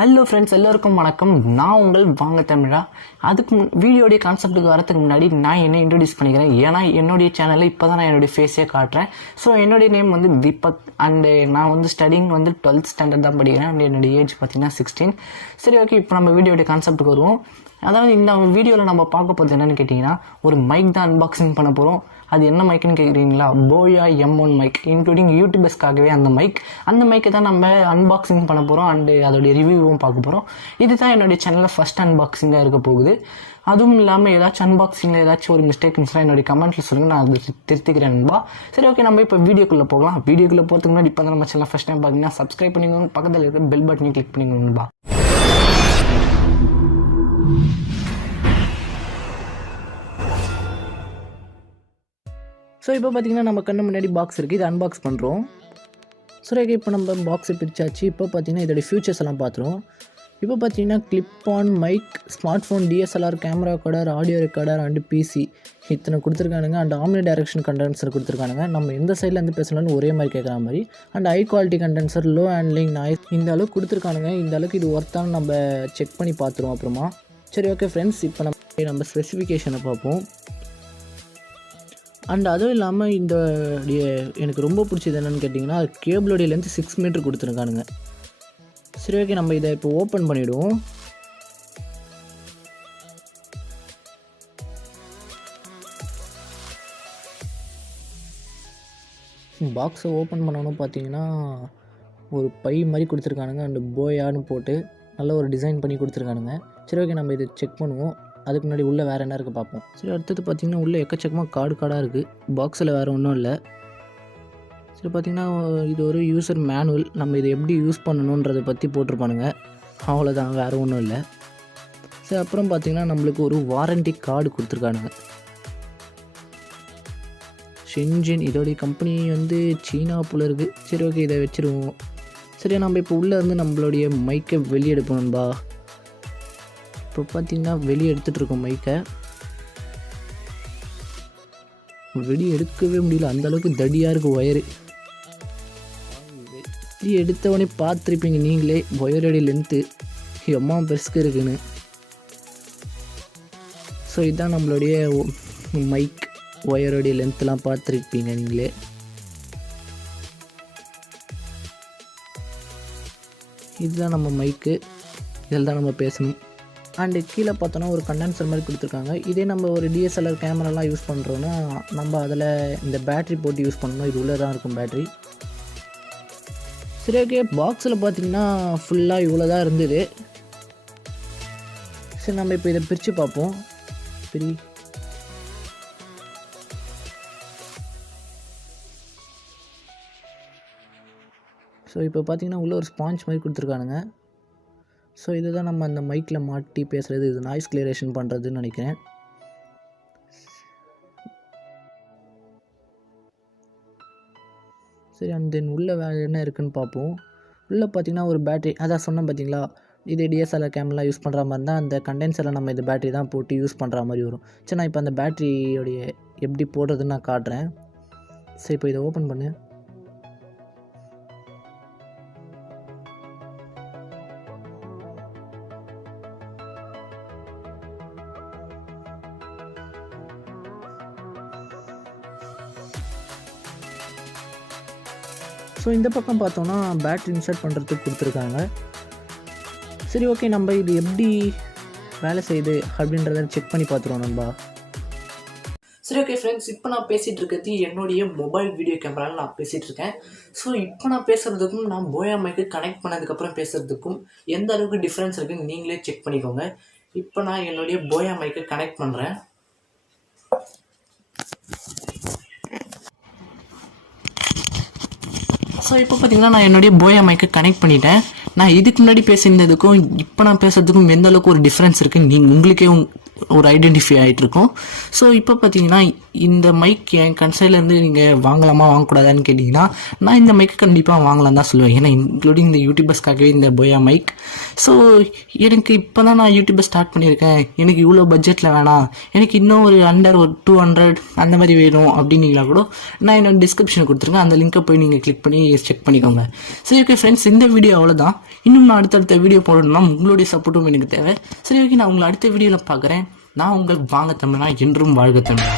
Hello friends, எல்லோருக்கும் வணக்கம். நான் உங்கள் வாங்க தமிழா. அதுக்கு வீடியோடைய கான்செப்ட்டுக்கு வரதுக்கு முன்னாடி நான் என்ன இன்ட்ரடியூஸ் பண்ணிக்கிறேன். ஏன்னா என்னுடைய சேனலில் இப்போ தான் நான் என்னுடைய ஃபேஸே காட்டுறேன். ஸோ என்னுடைய நேம் வந்து தீபக் அண்டு நான் வந்து ஸ்டடிங் வந்து 12th ஸ்டாண்டர்ட் தான் படிக்கிறேன். அண்ட் என்னுடைய ஏஜ் பார்த்தீங்கன்னா 16. சரி, ஓகே, இப்போ நம்ம வீடியோடைய கான்செப்ட்டுக்கு வருவோம். அதாவது இந்த வீடியோவில் நம்ம பார்க்க போகிறது என்னென்னு கேட்டிங்கன்னா, ஒரு மைக் தான் அன்பாக்சிங் பண்ண போகிறோம். அது என்ன மைக்குன்னு கேட்குறீங்களா? BOYA M1-MIC, இன்க்ளூடிங் யூடியூபர்ஸ்க்காகவே அந்த மைக்கை தான் நம்ம அன்பாக்சிங் பண்ண போகிறோம். அண்டு அதோடைய ரிவ்யூவும் பார்க்க போகிறோம். இதுதான் என்னுடைய சேனலில் ஃபஸ்ட் அன்பாக்சிங்காக இருக்க போகுது. அதுவும் இல்லாமல் ஏதாச்சும் அன்பாக்சிங்கில் ஏதாச்சும் ஒரு மிஸ்டேக் இருந்துச்சுன்னா என்னுடைய கமெண்ட்டில் சொல்லுங்கள், நான் அதை திருத்திக்கிறேன்பா. சரி, ஓகே, நம்ம இப்போ வீடியோக்குள்ளே போகலாம். வீடியோக்குள்ளே போகிறதுக்கு முன்னாடி இப்போ நம்ம சேனல் ஃபஸ்ட் டைம் பார்த்தீங்கன்னா சப்ஸ்கிரைப் பண்ணிக்கோங்க, பக்கத்தில் இருக்கிற பெல் பட்டனையும் கிளிக் பண்ணிக்கோங்கப்பா. ஸோ இப்போ பார்த்தீங்கன்னா நம்ம கண்ணு முன்னாடி பாக்ஸ் இருக்குது, இதை அன்பாக்ஸ் பண்ணுறோம். சரி, இப்போ நம்ம பாக்ஸை பிரிச்சாச்சு. இப்போ பார்த்தீங்கன்னா இதோடைய ஃபியூச்சர்ஸ் எல்லாம் பார்த்துருவோம். இப்போ பார்த்தீங்கன்னா clip on mic, smart phone, DSLR camera recorder, audio recorder and PC இத்தனை கொடுத்துருக்கானுங்க. அண்ட் ஆம்னி டைரக்ஷன் கண்டென்சர் கொடுத்துருக்கானுங்க. நம்ம எந்த சைட்லேருந்து பேசினாலும் ஒரே மாதிரி கேட்குற மாதிரி. And high quality condenser, low handling, noise, இந்த அளவுக்கு கொடுத்துருக்கானுங்க. இந்த அளவுக்கு இது ஒர்த்தான நம்ம செக் பண்ணி பார்த்துருவோம் அப்புறமா. சரி, ஓகே ஃப்ரெண்ட்ஸ், இப்போ நம்ம ஸ்பெசிஃபிகேஷனை பார்ப்போம். அண்ட் அதுவும் இல்லாமல் இந்த எனக்கு ரொம்ப பிடிச்சது என்னென்னு கேட்டிங்கன்னா, கேபிளோடைய லென்த் 6 மீட்டர் கொடுத்துருக்கானுங்க. சரி, ஓகே, நம்ம இதை இப்போ ஓப்பன் பண்ணிவிடுவோம். பாக்ஸை ஓப்பன் பண்ணணும் பார்த்தீங்கன்னா ஒரு பை மாதிரி கொடுத்துருக்கானுங்க. அண்டு போயான்னு போட்டு நல்ல ஒரு டிசைன் பண்ணி கொடுத்துருக்கானுங்க. சரி, ஓகே, நம்ம இதை செக் பண்ணுவோம். அதுக்கு முன்னாடி உள்ளே வேறு என்ன இருக்குது பார்ப்போம். சரி, அடுத்தது பார்த்திங்கன்னா உள்ளே எக்கச்சக்கமாக கார்டாக இருக்குது. பாக்ஸில் வேறு ஒன்றும் இல்லை. சரி, பார்த்திங்கன்னா இது ஒரு யூசர் மேனுவல். நம்ம இதை எப்படி யூஸ் பண்ணணுன்றதை பற்றி போட்டிருப்பானுங்க. அவ்வளோதான், வேறு ஒன்றும் இல்லை. சரி, அப்புறம் பார்த்திங்கன்னா நம்மளுக்கு ஒரு வாரண்டி கார்டு கொடுத்துருக்கானுங்க. ஷென்ஜின், இதோடைய கம்பெனி வந்து சீனா போல் இருக்குது. சரி, ஓகே, இதை வச்சுருவோம். சரி, நம்ம இப்போ உள்ளே இருந்து நம்மளுடைய மைக்கை வெளியே எடுப்போம்பா. இப்போ பார்த்தீங்கன்னா வெளியே எடுத்துகிட்ருக்கோம் மைக்கை. வெளியே எடுக்கவே முடியல, அந்தளவுக்கு தடியாக இருக்குது ஒயரு. வெளியே எடுத்தவொடனே பார்த்துருப்பீங்க நீங்களே ஒயரோடைய லென்த்து எம்மா பெருசுக்கு இருக்குன்னு. ஸோ இதுதான் நம்மளுடைய மைக் ஒயரோடைய லென்த்லாம் பார்த்துருப்பீங்க நீங்களே. இதுதான் நம்ம மைக்கு, இதில் தான் நம்ம பேசணும். அண்டு கீழே பார்த்தோன்னா ஒரு கண்டென்சர் மாதிரி கொடுத்துருக்காங்க. இதே நம்ம ஒரு DSLR கேமராலாம் யூஸ் பண்ணுறோன்னா நம்ம அதில் இந்த பேட்ரி போட்டு யூஸ் பண்ணணும். இது உள்ளே தான் இருக்கும் பேட்ரி. சரி, ஓகே, பாக்ஸில் பார்த்திங்கன்னா ஃபுல்லாக இவ்வளோ தான் இருந்தது. சரி, நம்ம இப்போ இதை பிரித்து பார்ப்போம். ஸோ இப்போ பார்த்திங்கன்னா உள்ளே ஒரு ஸ்பாஞ்ச் மாதிரி கொடுத்துருக்கானுங்க. ஸோ இதுதான் நம்ம அந்த மைக்கில் மாட்டி பேசுகிறது. இது நாய்ஸ் கிளியரேஷன் பண்ணுறதுன்னு நினைக்கிறேன். சரி, அண்ட் தென் உள்ளே வேறு என்ன இருக்குதுன்னு பார்ப்போம். உள்ளே பார்த்திங்கன்னா ஒரு பேட்ரி, அதான் சொன்னேன் பார்த்தீங்களா, இது DSLR கேமரா யூஸ் பண்ணுற மாதிரி இருந்தால் அந்த கண்டென்சரில் நம்ம இந்த பேட்ரி தான் போட்டு யூஸ் பண்ணுற மாதிரி வரும். சரி, நான் இப்போ அந்த பேட்ரியோடைய எப்படி போடுறதுன்னு நான் காட்டுறேன். சரி, இப்போ இதை ஓப்பன் பண்ணு. ஸோ இந்த பக்கம் பார்த்தோன்னா பேட்ரி இன்சர்ட் பண்ணுறதுக்கு கொடுத்துருக்காங்க. சரி, ஓகே, நம்ம இது எப்படி வேலை செய்யுது அப்படின்றத செக் பண்ணி பார்த்துருவோம் நண்பா. சரி, ஓகே ஃப்ரெண்ட்ஸ், இப்போ நான் பேசிகிட்டு இருக்கிறது என்னுடைய மொபைல் வீடியோ கேமராவில் நான் பேசிகிட்டு இருக்கேன். ஸோ இப்போ நான் பேசுகிறதுக்கும் நான் போயா மைக்கு கனெக்ட் பண்ணதுக்கப்புறம் பேசுகிறதுக்கும் எந்த அளவுக்கு டிஃப்ரென்ஸ் இருக்குதுன்னு நீங்களே செக் பண்ணிக்கோங்க. இப்போ நான் என்னுடைய போயா மைக்கை கனெக்ட் பண்ணுறேன். ஸோ இப்போ பார்த்தீங்கன்னா நான் என்னுடைய போயா மைக்கை கனெக்ட் பண்ணிட்டேன். நான் இதுக்கு முன்னாடி பேசியிருந்ததுக்கும் இப்போ நான் பேசுகிறதுக்கும் எந்த அளவுக்கு ஒரு டிஃப்ரென்ஸ் இருக்குன்னு உங்களுக்கே ஒரு ஐடென்டிஃபை ஆகிட்டு இருக்கும். ஸோ இப்போ பார்த்தீங்கன்னா இந்த மைக் என் கன்சைட்லேருந்து நீங்கள் வாங்கலாமா வாங்கக்கூடாதான்னு கேட்டிங்கன்னா நான் இந்த மைக்கை கண்டிப்பாக வாங்கலாம் தான் சொல்லுவேன். ஏன்னா இன்க்ளூடிங் இந்த யூடியூபர்ஸ்க்காகவே இந்த போயா மைக். ஸோ எனக்கு இப்போ தான் நான் யூடியூப்பை ஸ்டார்ட் பண்ணியிருக்கேன், எனக்கு இவ்வளோ பட்ஜெட்டில் வேணாம், எனக்கு இன்னும் ஒரு ஒரு 200 அந்த மாதிரி வேணும் அப்படின்னீங்களா கூட நான் என்னோட டிஸ்கிரிப்ஷன் கொடுத்துருக்கேன், அந்த லிங்கை போய் நீங்கள் கிளிக் பண்ணி செக் பண்ணிக்கோங்க. சரி ஓகே ஃப்ரெண்ட்ஸ், இந்த வீடியோ அவ்வளோதான். இன்னும் நான் அடுத்தடுத்த வீடியோ போடணும்னா உங்களுடைய சப்போர்ட்டும் எனக்கு தேவை. சரி ஓகே, நான் உங்களை அடுத்த வீடியோவில் பார்க்குறேன். நான் உங்கள் வாங்க தமிழா, என்றும் வாழ்க தமிழா.